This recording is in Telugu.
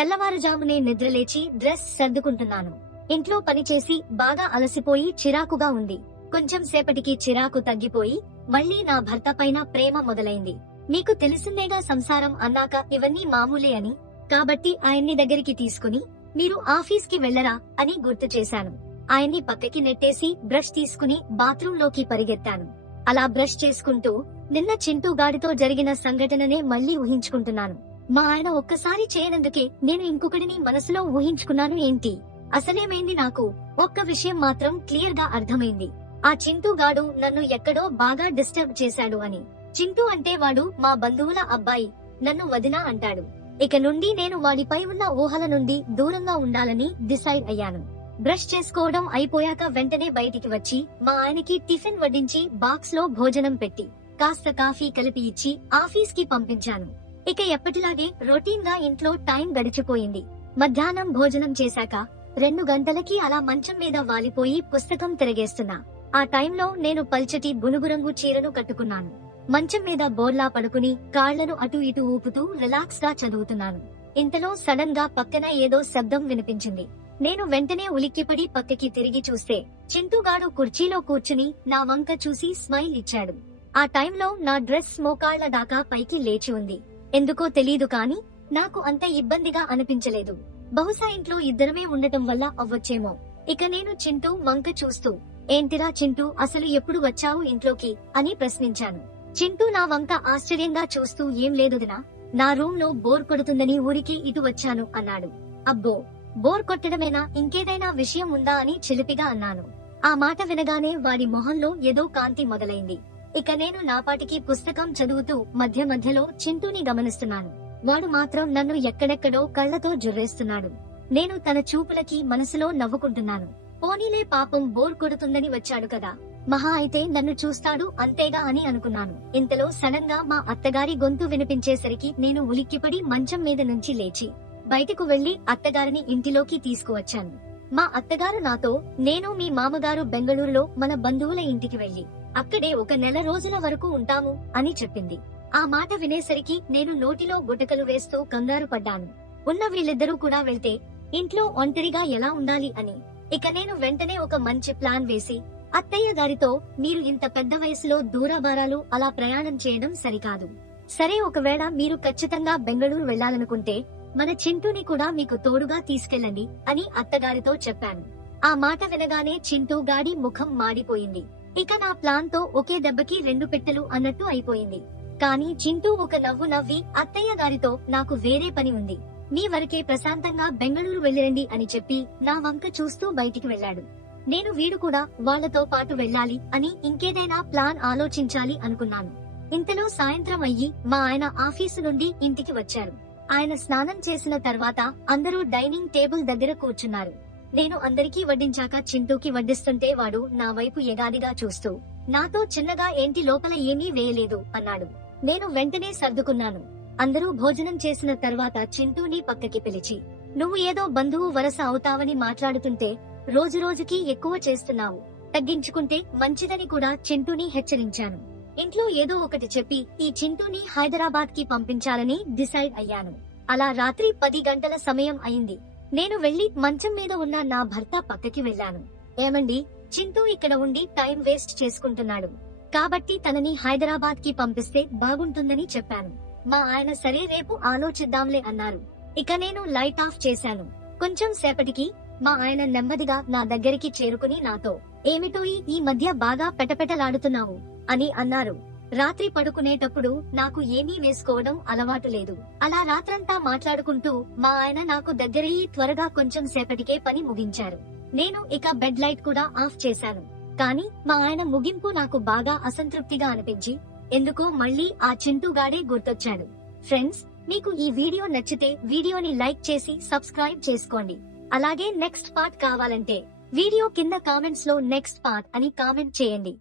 తెల్లవారుజామునే నిద్రలేచి డ్రెస్ సర్దుకుంటున్నాను. ఇంట్లో పనిచేసి బాగా అలసిపోయి చిరాకుగా ఉంది. కొంచెం సేపటికి చిరాకు తగ్గిపోయి మళ్ళీ నా భర్త పైన ప్రేమ మొదలైంది. మీకు తెలిసిందేగా సంసారం అన్నాక ఇవన్నీ మామూలే అని. కాబట్టి ఆయన్ని దగ్గరికి తీసుకుని మీరు ఆఫీస్కి వెళ్ళరా అని గుర్తు చేశాను. ఆయన్ని పక్కకి నెట్టేసి బ్రష్ తీసుకుని బాత్రూమ్లోకి పరిగెత్తాను. అలా బ్రష్ చేసుకుంటూ నిన్న చింటూ గాడితో జరిగిన సంఘటననే మళ్ళీ ఊహించుకుంటున్నాను. మా ఆయన ఒక్కసారి చేయనందుకే నేను ఇంకొకడిని మనసులో ఊహించుకున్నాను ఏంటి? అసలేమైంది నాకు? ఒక్క విషయం మాత్రం క్లియర్గా అర్థమైంది. ఆ చింటూ గాడు నన్ను ఎక్కడో బాగా డిస్టర్బ్ చేశాడు అని. చింటూ అంటే వాడు మా బంధువుల అబ్బాయి నన్ను వదినా అంటాడు. ఇక నుండి నేను వాడిపై ఉన్న ఊహల నుండి దూరంగా ఉండాలని డిసైడ్ అయ్యాను. బ్రష్ చేసుకోవడం అయిపోయాక వెంటనే బయటికి వచ్చి మా ఆయనకి టిఫిన్ వడ్డించి బాక్స్లో భోజనం పెట్టి కాస్త కాఫీ కలిపి ఇచ్చి ఆఫీస్కి పంపించాను. ఇక ఎప్పటిలాగే రొటీన్గా ఇంట్లో టైం గడిచిపోయింది. మధ్యాహ్నం భోజనం చేశాక రెండు గంటలకి అలా మంచం మీద వాలిపోయి పుస్తకం తిరగేస్తున్నా. ఆ టైంలో నేను పల్చటి బునుగురంగు చీరను కట్టుకున్నాను. మంచం మీద బోర్లా పడుకుని కాళ్ళను అటు ఇటు ఊపుతూ రిలాక్స్గా చదువుతున్నాను. ఇంతలో సడన్గా పక్కన ఏదో శబ్దం వినిపించింది. నేను వెంటనే ఉలిక్కిపడి పక్కకి తిరిగి చూస్తే చింటూగాడు కుర్చీలో కూర్చుని నా వంక చూసి స్మైల్ ఇచ్చాడు. ఆ టైంలో నా డ్రెస్ మోకాళ్ళ దాకా పైకి లేచి ఉంది. ఎందుకో తెలీదు కాని నాకు అంత ఇబ్బందిగా అనిపించలేదు. బహుశా ఇంట్లో ఇద్దరమే ఉండటం వల్ల అవ్వచ్చేమో. ఇక నేను చింటూ వంక చూస్తూ ఏంటిరా చింటూ అసలు ఎప్పుడు వచ్చావు ఇంట్లోకి? అని ప్రశ్నించాను. చింటూ నా వంక ఆశ్చర్యంగా చూస్తూ ఏం లేదుదినా నా రూమ్లో బోర్ కొడుతుందని ఊరికి ఇటు వచ్చాను అన్నాడు. అబ్బో బోర్ కొట్టడమేనా? ఇంకేదైనా విషయం ఉందా? అని చిలిపిగా అన్నాను. ఆ మాట వినగానే వారి మొహంలో ఏదో కాంతి మొదలైంది. ఇక నేను నాపాటికి పుస్తకం చదువుతూ మధ్య మధ్యలో చింటూని గమనిస్తున్నాను. వాడు మాత్రం నన్ను ఎక్కడెక్కడో కళ్ళతో జుర్రేస్తున్నాడు. నేను తన చూపులకి మనసులో నవ్వుకుంటున్నాను. పోనీలే పాపం బోర్ కొడుతుందని వచ్చాడు కదా. మహా అయితే నన్ను చూస్తాడు అంతేగా అని అనుకున్నాను. ఇంతలో సడన్గా మా అత్తగారి గొంతు వినిపించేసరికి నేను ఉలిక్కిపడి మంచం మీద నుంచి లేచి బయటకు వెళ్ళి అత్తగారిని ఇంటిలోకి తీసుకువచ్చాను. మా అత్తగారు నాతో నేను మీ మామగారు బెంగళూరులో మన బంధువుల ఇంటికి వెళ్ళి అక్కడే ఒక నెల రోజుల వరకు ఉంటాము అని చెప్పింది. ఆ మాట వినేసరికి నేను నోటిలో గుటకలు వేస్తూ కంగారు పడ్డాను. ఉన్న వీళ్ళిద్దరూ కూడా వెళ్తే ఇంట్లో ఒంటరిగా ఎలా ఉండాలి అని. ఇక నేను వెంటనే ఒక మంచి ప్లాన్ వేసి అత్తయ్య గారితో మీరు ఇంత పెద్ద వయసులో దూరాభారాలు అలా ప్రయాణం చేయడం సరికాదు. సరే ఒకవేళ మీరు ఖచ్చితంగా బెంగళూరు వెళ్ళాలనుకుంటే మన చింటూని కూడా మీకు తోడుగా తీసుకెళ్ళండి అని అత్తగారితో చెప్పాను. ఆ మాట వినగానే చింటూ గాడి ముఖం మాడిపోయింది. ఇక నా ప్లాన్తో ఒకే దెబ్బకి రెండు పెట్టెలు అన్నట్టు అయిపోయింది. కానీ చింటూ ఒక నవ్వు నవ్వి అత్తయ్య గారితో నాకు వేరే పని ఉంది. మీ వరకే ప్రశాంతంగా బెంగళూరు వెళ్ళిరండి అని చెప్పి నా వంక చూస్తూ బయటికి వెళ్ళాడు. నేను వీడు కూడా వాళ్ళతో పాటు వెళ్ళాలి అని ఇంకేదైనా ప్లాన్ ఆలోచించాలి అనుకున్నాను. ఇంతలో సాయంత్రం అయ్యి మా ఆయన ఆఫీసు నుండి ఇంటికి వచ్చారు. ఆయన స్నానం చేసిన తర్వాత అందరూ డైనింగ్ టేబుల్ దగ్గర కూర్చున్నారు. నేను అందరికీ వడ్డించాక చింటూకి వడ్డిస్తుంటే వాడు నా వైపు ఎగాదిగా చూస్తూ నాతో చిన్నగా ఏంటి లోపల ఏమీ వేయలేదు అన్నాడు. నేను వెంటనే సర్దుకున్నాను. అందరూ భోజనం చేసిన తర్వాత చింటూని పక్కకి పిలిచి నువ్వు ఏదో బంధువు వరస అవుతావని మాట్లాడుతుంటే రోజు రోజుకి ఎక్కువ చేస్తున్నావు. తగ్గించుకుంటే మంచిదని కూడా చింటూని హెచ్చరించాను. ఇంట్లో ఏదో ఒకటి చెప్పి ఈ చింటూని హైదరాబాద్కి పంపించాలని డిసైడ్ అయ్యాను. అలా రాత్రి పది గంటల సమయం అయింది. నేను వెళ్ళి మంచం మీద ఉన్న నా భర్త పక్కకి వెళ్ళాను. ఏమండి? చింటూ ఇక్కడ ఉండి టైం వేస్ట్ చేసుకుంటున్నాడు. కాబట్టి తనని హైదరాబాద్కి పంపిస్తే బాగుంటుందని చెప్పాను. మా ఆయన సరే రేపు ఆలోచిద్దాంలే అన్నారు. ఇక నేను లైట్ ఆఫ్ చేశాను. కొంచెం సేపటికి మా ఆయన నెమ్మదిగా నా దగ్గరికి చేరుకుని నాతో ఏమిటో ఈ మధ్య బాగా పెటపెటలాడుతున్నావు అని అన్నారు. రాత్రి పడుకునేటప్పుడు నాకు ఏమీ వేసుకోవడం అలవాటు లేదు. అలా రాత్రంతా మాట్లాడుకుంటూ మా ఆయన నాకు దగ్గరయ్యి త్వరగా కొంచెం సేపటికే పని ముగించారు. నేను ఇక బెడ్ లైట్ కూడా ఆఫ్ చేశాను. కానీ మా ఆయన ముగింపు నాకు బాగా అసంతృప్తిగా అనిపించి ఎందుకో మళ్ళీ ఆ చింటూగాడే గుర్తొచ్చాడు. ఫ్రెండ్స్ మీకు ఈ వీడియో నచ్చితే వీడియోని లైక్ చేసి సబ్స్క్రైబ్ చేసుకోండి. అలాగే నెక్స్ట్ పార్ట్ కావాలంటే వీడియో కింద కామెంట్స్లో నెక్స్ట్ పార్ట్ అని కామెంట్ చేయండి.